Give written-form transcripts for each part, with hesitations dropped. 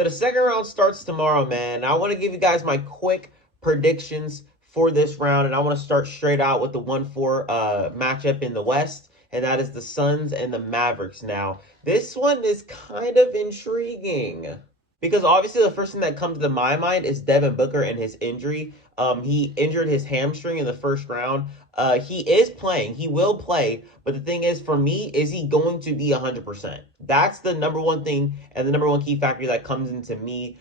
So the second round starts tomorrow, man. I want to give you guys my quick predictions for this round, and I want to start straight out with the 1-4 matchup in the West, and that is the Suns and the Mavericks. Now, this one is kind of intriguing because obviously the first thing that comes to my mind is Devin Booker and his injury. He injured his hamstring in the first round. He is playing. He will play. But the thing is, for me, is he going to be 100%? That's the number one thing and the number one key factor that comes into me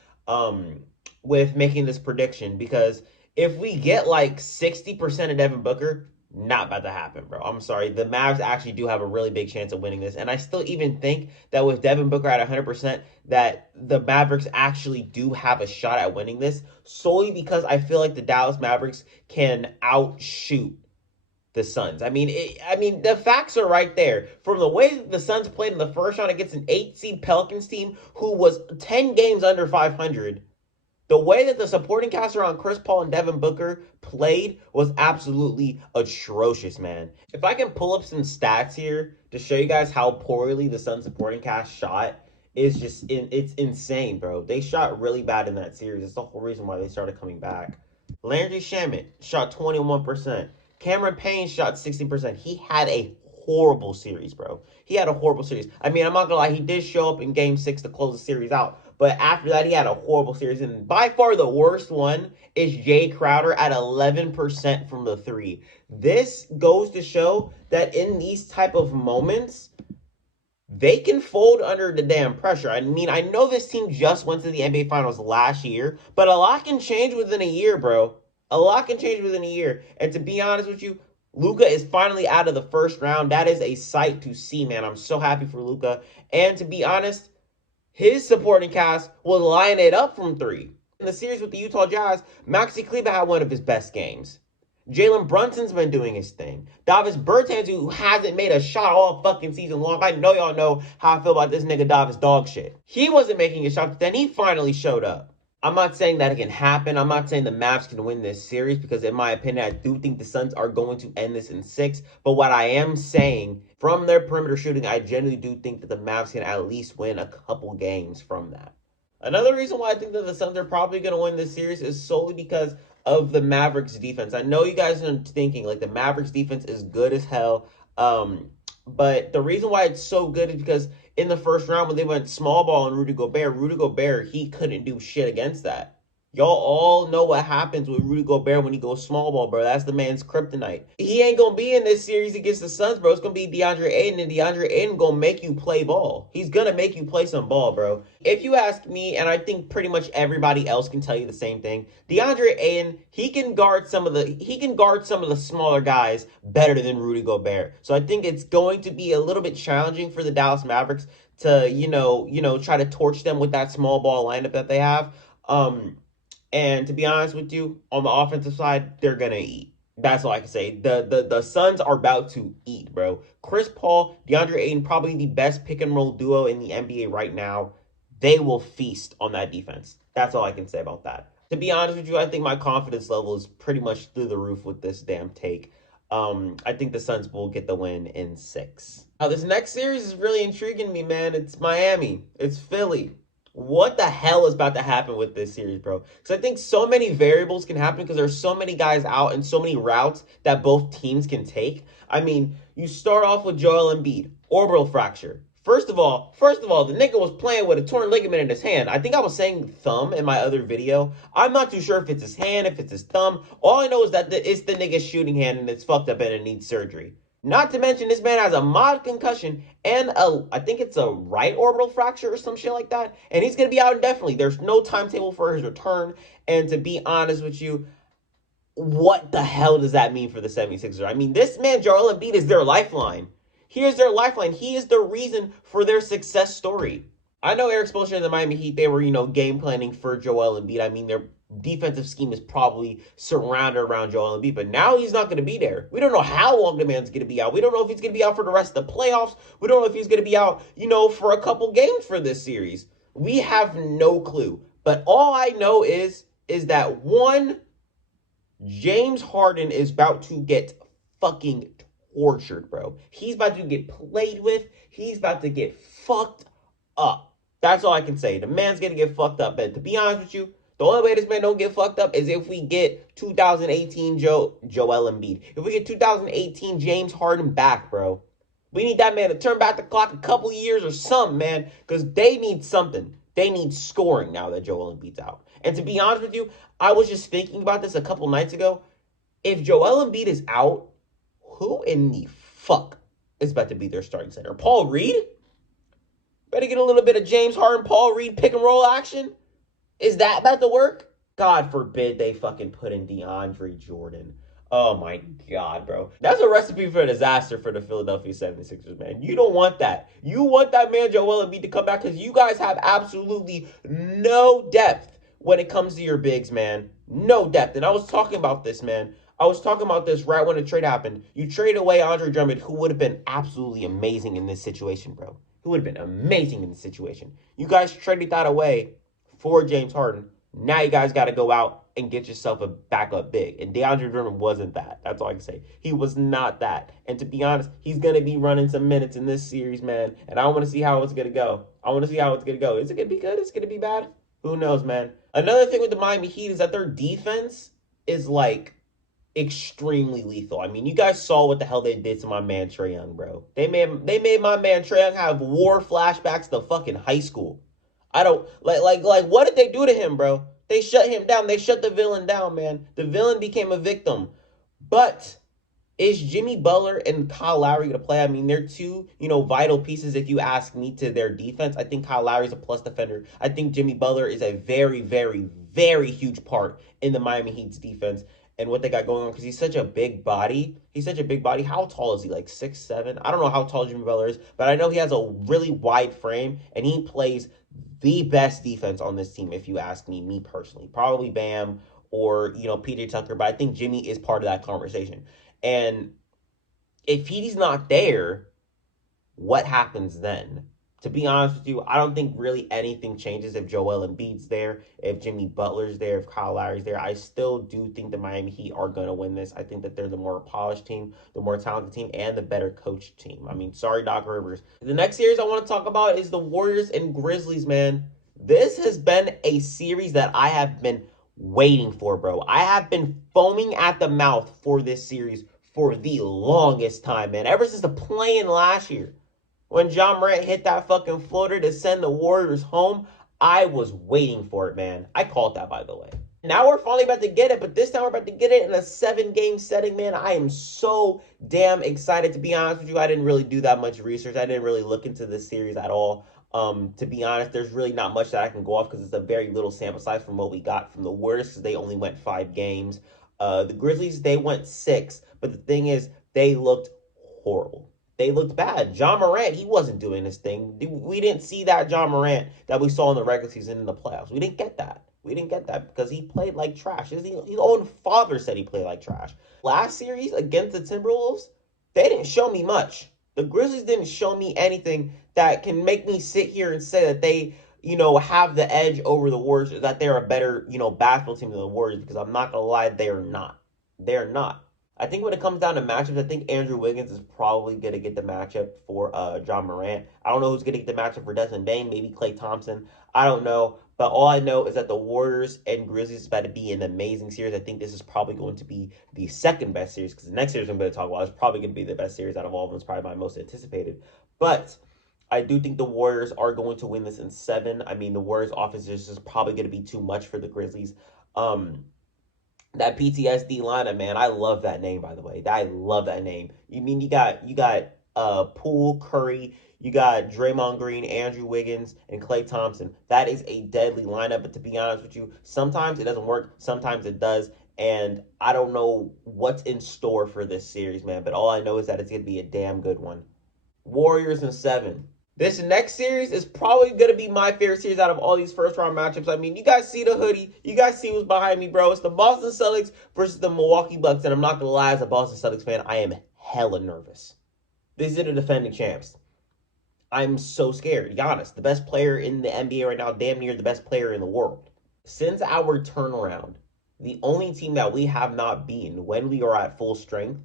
with making this prediction. Because if we get like 60% of Devin Booker, not about to happen, bro. I'm sorry. The Mavs actually do have a really big chance of winning this. And I still even think that with Devin Booker at 100%, that the Mavericks actually do have a shot at winning this, solely because I feel like the Dallas Mavericks can outshoot the Suns. I mean, the facts are right there. From the way that the Suns played in the first round against an 8-seed Pelicans team who was 10 games under 500, the way that the supporting cast around Chris Paul and Devin Booker played was absolutely atrocious, man. If I can pull up some stats here to show you guys how poorly the Suns supporting cast shot, it's insane, bro. They shot really bad in that series. It's the whole reason why they started coming back. Landry Shamet shot 21%. Cameron Payne shot 16%. He had a horrible series, bro. He had a horrible series. I mean, I'm not gonna lie, he did show up in game 6 to close the series out. But after that, he had a horrible series. And by far the worst one is Jay Crowder at 11% from the three. This goes to show that in these type of moments, they can fold under the damn pressure. I mean, I know this team just went to the NBA Finals last year, but a lot can change within a year, bro. A lot can change within a year. And to be honest with you, Luka is finally out of the first round. That is a sight to see, man. I'm so happy for Luka. And to be honest, his supporting cast will line it up from three. In the series with the Utah Jazz, Maxi Kleber had one of his best games. Jalen Brunson's been doing his thing. Davis Bertans, who hasn't made a shot all fucking season long. I know y'all know how I feel about this nigga Davis dog shit. He wasn't making a shot, but then he finally showed up. I'm not saying that it can happen. I'm not saying the Mavs can win this series because, in my opinion, I do think the Suns are going to end this in 6. But what I am saying, from their perimeter shooting, I genuinely do think that the Mavs can at least win a couple games from that. Another reason why I think that the Suns are probably going to win this series is solely because of the Mavericks defense. I know you guys are thinking, like, the Mavericks defense is good as hell. But the reason why it's so good is because in the first round when they went small ball on Rudy Gobert, he couldn't do shit against that. Y'all all know what happens with Rudy Gobert when he goes small ball, bro. That's the man's kryptonite. He ain't going to be in this series against the Suns, bro. It's going to be DeAndre Ayton, and DeAndre Ayton going to make you play ball. He's going to make you play some ball, bro. If you ask me, and I think pretty much everybody else can tell you the same thing, DeAndre Ayton, he can guard some of the smaller guys better than Rudy Gobert. So I think it's going to be a little bit challenging for the Dallas Mavericks to, try to torch them with that small ball lineup that they have. And to be honest with you, on the offensive side, they're going to eat. That's all I can say. The Suns are about to eat, bro. Chris Paul, DeAndre Ayton, probably the best pick and roll duo in the NBA right now. They will feast on that defense. That's all I can say about that. To be honest with you, I think my confidence level is pretty much through the roof with this damn take. I think the Suns will get the win in 6. Now, this next series is really intriguing me, man. It's Miami. It's Philly. What the hell is about to happen with this series, bro? Because I think so many variables can happen because there's so many guys out and so many routes that both teams can take. I mean, you start off with Joel Embiid, orbital fracture. First of all, the nigga was playing with a torn ligament in his hand. I think I was saying thumb in my other video. I'm not too sure if it's his hand, if it's his thumb. All I know is that it's the nigga's shooting hand and it's fucked up and it needs surgery. Not to mention, this man has a mild concussion and I think it's a right orbital fracture or some shit like that. And he's going to be out indefinitely. There's no timetable for his return. And to be honest with you, what the hell does that mean for the 76ers? I mean, this man, Joel Embiid, is their lifeline. He is their lifeline. He is the reason for their success story. I know Eric Spoelstra and the Miami Heat, they were, game planning for Joel Embiid. I mean, their defensive scheme is probably surrounded around Joel Embiid, but now he's not going to be there. We don't know how long the man's going to be out. We don't know if he's going to be out for the rest of the playoffs. We don't know if he's going to be out, for a couple games for this series. We have no clue. But all I know is that one, James Harden is about to get fucking tortured, bro. He's about to get played with. He's about to get fucked up. That's all I can say. The man's gonna get fucked up. And to be honest with you, the only way this man don't get fucked up is if we get 2018 Joel Embiid. If we get 2018 James Harden back, bro. We need that man to turn back the clock a couple of years or something, man. Because they need something. They need scoring now that Joel Embiid's out. And to be honest with you, I was just thinking about this a couple nights ago. If Joel Embiid is out, who in the fuck is about to be their starting center? Paul Reed? Better get a little bit of James Harden, Paul Reed pick and roll action. Is that about to work? God forbid they fucking put in DeAndre Jordan. Oh my God, bro. That's a recipe for a disaster for the Philadelphia 76ers, man. You don't want that. You want that man Joel Embiid to come back because you guys have absolutely no depth when it comes to your bigs, man. No depth. And I was talking about this, man. I was talking about this right when the trade happened. You traded away Andre Drummond, who would have been absolutely amazing in this situation, bro. Who would have been amazing in this situation. You guys traded that away for James Harden. Now you guys got to go out and get yourself a backup big. And DeAndre Drummond wasn't that. That's all I can say. He was not that. And to be honest, he's going to be running some minutes in this series, man. And I want to see how it's going to go. I want to see how it's going to go. Is it going to be good? Is it going to be bad? Who knows, man? Another thing with the Miami Heat is that their defense is like extremely lethal. I mean, you guys saw what the hell they did to my man Trae Young, bro. They made my man Trae Young have war flashbacks to fucking high school. I don't like what did they do to him, bro? They shut him down. They shut the villain down, man. The villain became a victim. But is Jimmy Butler and Kyle Lowry going to play? I mean, they're two, vital pieces, if you ask me, to their defense. I think Kyle Lowry's a plus defender. I think Jimmy Butler is a very, very, very huge part in the Miami Heat's defense and what they got going on because he's such a big body. He's such a big body. How tall is he? Like 6'7"? I don't know how tall Jimmy Butler is, but I know he has a really wide frame, and he plays the best defense on this team, if you ask me personally. Probably Bam or, PJ Tucker, but I think Jimmy is part of that conversation. And if he's not there, what happens then? To be honest with you, I don't think really anything changes if Joel Embiid's there, if Jimmy Butler's there, if Kyle Lowry's there. I still do think the Miami Heat are going to win this. I think that they're the more polished team, the more talented team, and the better coached team. I mean, sorry, Doc Rivers. The next series I want to talk about is the Warriors and Grizzlies, man. This has been a series that I have been waiting for, bro. I have been foaming at the mouth for this series for the longest time, man. Ever since the play-in last year. When John Morant hit that fucking floater to send the Warriors home, I was waiting for it, man. I called that, by the way. Now we're finally about to get it, but this time we're about to get it in a 7-game setting, man. I am so damn excited. To be honest with you, I didn't really do that much research. I didn't really look into this series at all. To be honest, there's really not much that I can go off because it's a very little sample size from what we got from the Warriors because they only went 5 games. The Grizzlies, they went 6, but the thing is, they looked horrible. They looked bad. John Morant, he wasn't doing this thing. We didn't see that John Morant that we saw in the regular season in the playoffs. We didn't get that. We didn't get that because he played like trash. His own father said he played like trash. Last series against the Timberwolves, they didn't show me much. The Grizzlies didn't show me anything that can make me sit here and say that they, have the edge over the Warriors, that they're a better, basketball team than the Warriors, because I'm not going to lie, they're not. They're not. I think when it comes down to matchups, I think Andrew Wiggins is probably going to get the matchup for John Morant. I don't know who's going to get the matchup for Desmond Bane, maybe Klay Thompson. I don't know. But all I know is that the Warriors and Grizzlies is about to be an amazing series. I think this is probably going to be the second best series because the next series I'm going to talk about is probably going to be the best series out of all of them. It's probably my most anticipated. But I do think the Warriors are going to win this in 7. I mean, the Warriors' offense is just probably going to be too much for the Grizzlies. That PTSD lineup, man, I love that name, by the way. I love that name. You mean you got Poole, Curry, you got Draymond Green, Andrew Wiggins, and Klay Thompson. That is a deadly lineup, but to be honest with you, sometimes it doesn't work, sometimes it does, and I don't know what's in store for this series, man, but all I know is that it's going to be a damn good one. Warriors in 7. This next series is probably going to be my favorite series out of all these first-round matchups. I mean, you guys see the hoodie. You guys see what's behind me, bro. It's the Boston Celtics versus the Milwaukee Bucks. And I'm not going to lie, as a Boston Celtics fan, I am hella nervous. These are the defending champs. I'm so scared. Giannis, the best player in the NBA right now, damn near the best player in the world. Since our turnaround, the only team that we have not beaten when we are at full strength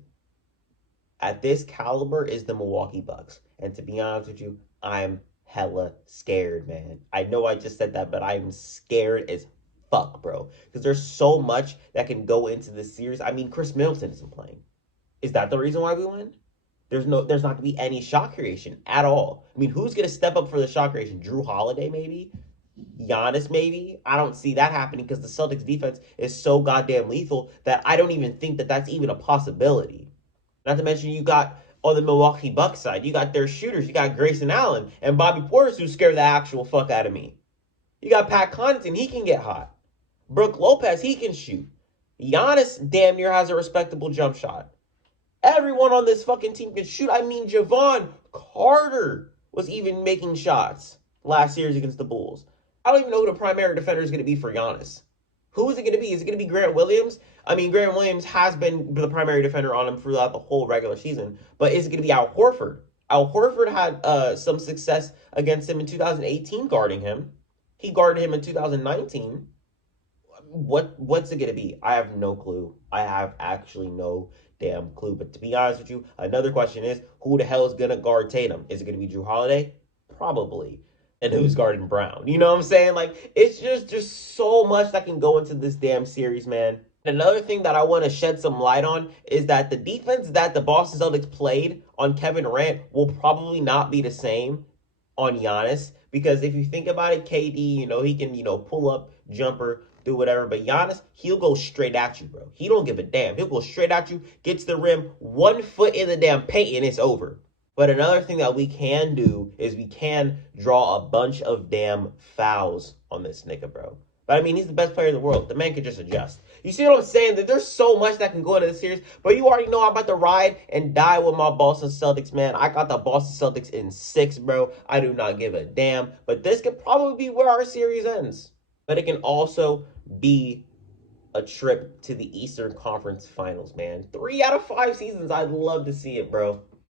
at this caliber is the Milwaukee Bucks. And to be honest with you, I'm hella scared, man. I know I just said that, but I'm scared as fuck, bro. Because there's so much that can go into this series. I mean, Chris Middleton isn't playing. Is that the reason why we win? There's not gonna be any shot creation at all. I mean, who's gonna step up for the shot creation? Drew Holiday, maybe? Giannis, maybe? I don't see that happening because the Celtics defense is so goddamn lethal that I don't even think that that's even a possibility. Not to mention you got on the Milwaukee Bucks side, you got their shooters. You got Grayson Allen and Bobby Portis who scare the actual fuck out of me. You got Pat Connaughton, he can get hot. Brook Lopez, he can shoot. Giannis damn near has a respectable jump shot. Everyone on this fucking team can shoot. I mean, Javon Carter was even making shots last series against the Bulls. I don't even know who the primary defender is going to be for Giannis. Who is it going to be? Is it going to be Grant Williams? I mean, Grant Williams has been the primary defender on him throughout the whole regular season. But is it going to be Al Horford? Al Horford had some success against him in 2018 guarding him. He guarded him in 2019. What's it going to be? I have no clue. I have actually no damn clue. But to be honest with you, another question is, who the hell is going to guard Tatum? Is it going to be Drew Holiday? Probably. And who's guarding Brown? You know what I'm saying? Like, it's just so much that can go into this damn series, man. Another thing that I want to shed some light on is that the defense that the Boston Celtics played on Kevin Durant will probably not be the same on Giannis. Because if you think about it, KD, he can, pull up, jumper, do whatever. But Giannis, he'll go straight at you, bro. He don't give a damn. He'll go straight at you, gets the rim, 1 foot in the damn paint, and it's over. But another thing that we can do is we can draw a bunch of damn fouls on this nigga, bro. But I mean, he's the best player in the world. The man can just adjust. You see what I'm saying? That there's so much that can go into this series. But you already know I'm about to ride and die with my Boston Celtics, man. I got the Boston Celtics in 6, bro. I do not give a damn. But this could probably be where our series ends. But it can also be a trip to the Eastern Conference Finals, man. 3 out of 5 seasons. I'd love to see it, bro.